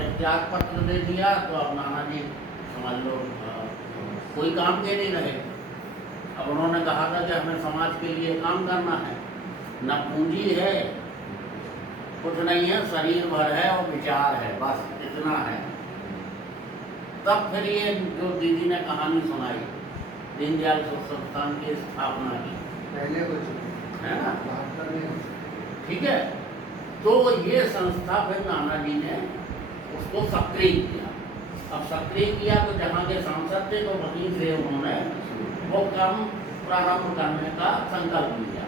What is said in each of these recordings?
जब त्याग पत्र दे दिया तो अब नाना जी समझ लो कोई काम के नहीं रहे। अब उन्होंने कहा था कि हमें समाज के लिए काम करना है, न पूंजी है, कुछ नहीं है, शरीर भर है और विचार है, बस इतना है। तब फिर ये जो दीदी ने कहानी सुनाई, दीनदयाल संस्थान की स्थापना की, पहले हो चुकी है ना, 72 में हो चुकी। ठीक है। तो ये संस्था फिर नाना जी ने उसको सक्रिय किया। अब सक्रिय किया तो जहाँ के सांसद थे तो वहीं से उन्होंने वो काम प्रारंभ करने का संकल्प लिया।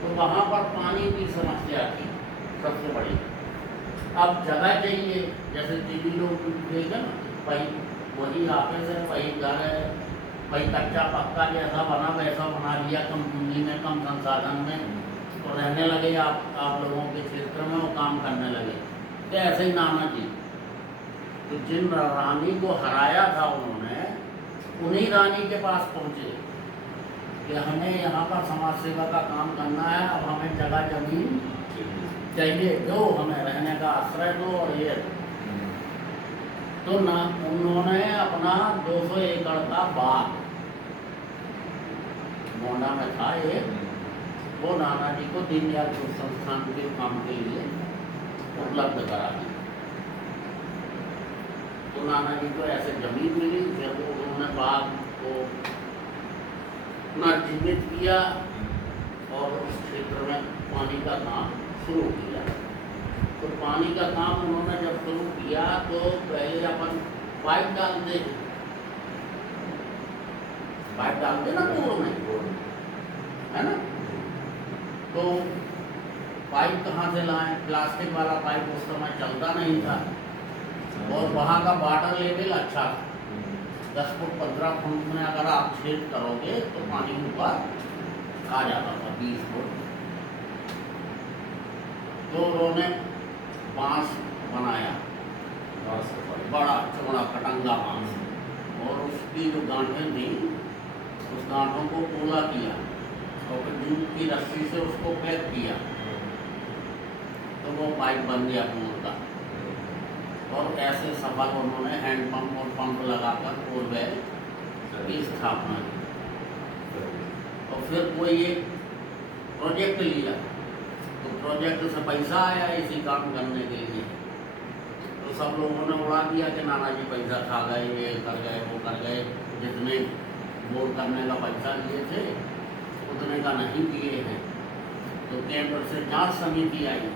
तो वहाँ पर पानी की समस्या थी सबसे बड़ी। अब जगह चाहिए, जैसे टीवी लोग देखें ना, भाई वही ऑफिस है, वही घर है, भाई कच्चा पक्का जैसा बना वैसा बना लिया, कम पूंजी में कम संसाधन में, तो रहने लगे आप लोगों के क्षेत्र में, वो काम करने लगे। तो ऐसे ही नाना जी तो जिन रानी को हराया था उन्होंने, उन्हीं रानी के पास पहुँचे कि हमें यहाँ पर समाज सेवा का काम करना है, अब हमें जगह जमीन चाहिए, दो हमें रहने का आश्रय दो। और ये तो ना उन्होंने अपना 200 एकड़ का बाग मोंडा में था एक, वो नाना जी को दीनदयाल संस्थान के काम के लिए उपलब्ध करा दी। तो नाना जी को ऐसे जमीन मिली, फिर वो उन्होंने बाग को पुनर्जीवित किया और उस क्षेत्र में पानी का काम शुरू किया। तो पानी का काम उन्होंने जब शुरू किया तो पहले अपन पाइप डालते ना पूर्व में, है ना। तो पाइप कहाँ से लाएं, प्लास्टिक वाला पाइप उस समय चलता नहीं था, और वहाँ का वाटर लेवल अच्छा, 10 फुट 15 फुट में अगर आप छेद करोगे तो पानी ऊपर आ जाता था 20 फुट। तो उन्होंने बांस बनाया, बड़ा चौड़ा कटंगा बांस, और उसकी जो गांठें थी उस गांठों को पोला किया और फिर जूट की रस्सी से उसको पैक किया, तो वो पाइप बन गया पूल का। और ऐसे सफल उन्होंने हैंड पंप और पंप लगाकर बोरवेल की स्थापना की। और फिर कोई एक प्रोजेक्ट लिया, तो प्रोजेक्ट से पैसा आया इसी काम करने के लिए, तो सब लोगों ने उड़ा दिया कि नाना जी पैसा खा गए, ये कर गए, वो कर गए, जितने बोर करने का पैसा लिए थे उतने का नहीं किए हैं। तो केंद्र से जांच समिति आई,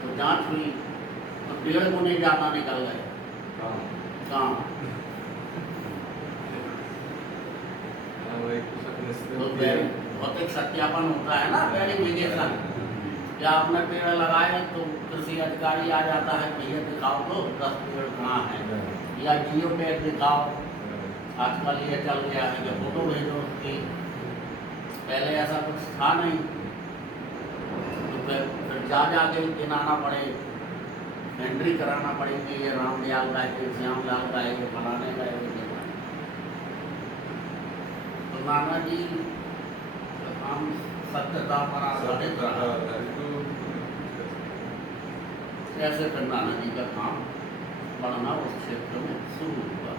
तो जांच हुई तो 1.5 गुने ज़्यादा निकल गए काम। तो भौतिक सत्यापन होता है ना, वेरिफिकेशन, या आपने पेड़ लगाए तो कृषि अधिकारी आ जाता है, भैया दिखाओ तो 10 पेड़ कहाँ हैं, या जियो टैग दिखाओ, आजकल ये चल गया है कि फोटो भेजो उसकी, पहले ऐसा कुछ था नहीं। तो फिर जाके गिनाना पड़े, एंट्री कराना पड़ेगी, ये रामदयाल का है, श्यामलाल का है, ये फलाने का है। तो नाना जी हम सत्यता पर आधारित रहा, ऐसे फिर नाना जी का काम बढ़ना उस क्षेत्र में शुरू हुआ।